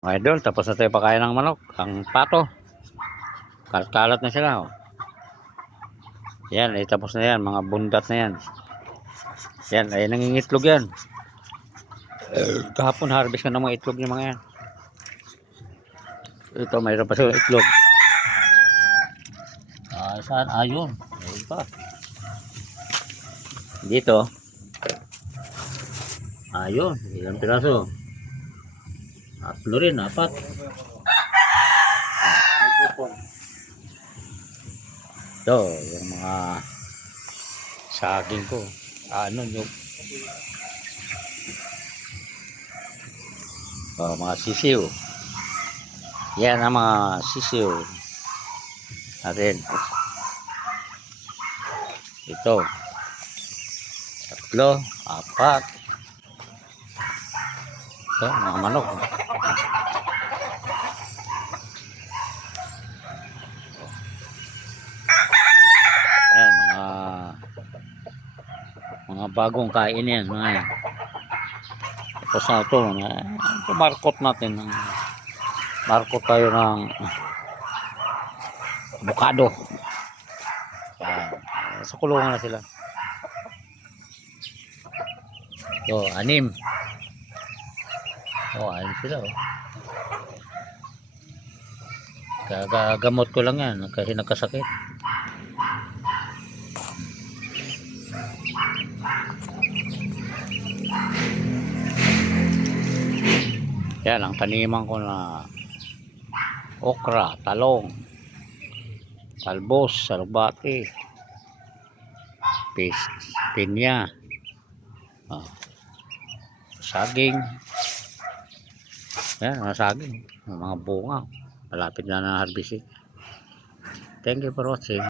Mga idol, tapos na tayo pakain ng manok. Ang pato. Kalat na sila. Oh. Yan, ay tapos na yan. Mga bundat na yan. Yan, ay nangingitlog yan. Kahapon harvest ka ng mga itlog yung mga yan. Ito, mayroon pa silang itlog. Saan? Ayun. Ayun pa. Dito. Ayun. Ilang piraso. Tatlo rin, apat. Ito, yung mga saging ko. Ano yung mga sisiw. Yan ang mga sisiw natin. Ito. Tatlo, apat. Ito, mga manok. Yan, mga bagong kain yan. Mga yan. Tapos na ito. Markot natin. Markot tayo ng avocado. Sa kulungan na sila. So, anim. Anim sila. Gagamot ko lang yan kasi nagkasakit. Yan ang taniman ko na okra, talong, talbos, salubati, pinya, saging. Yan, mga saging, mga bunga. Malapit na na harvesting. Thank you for watching.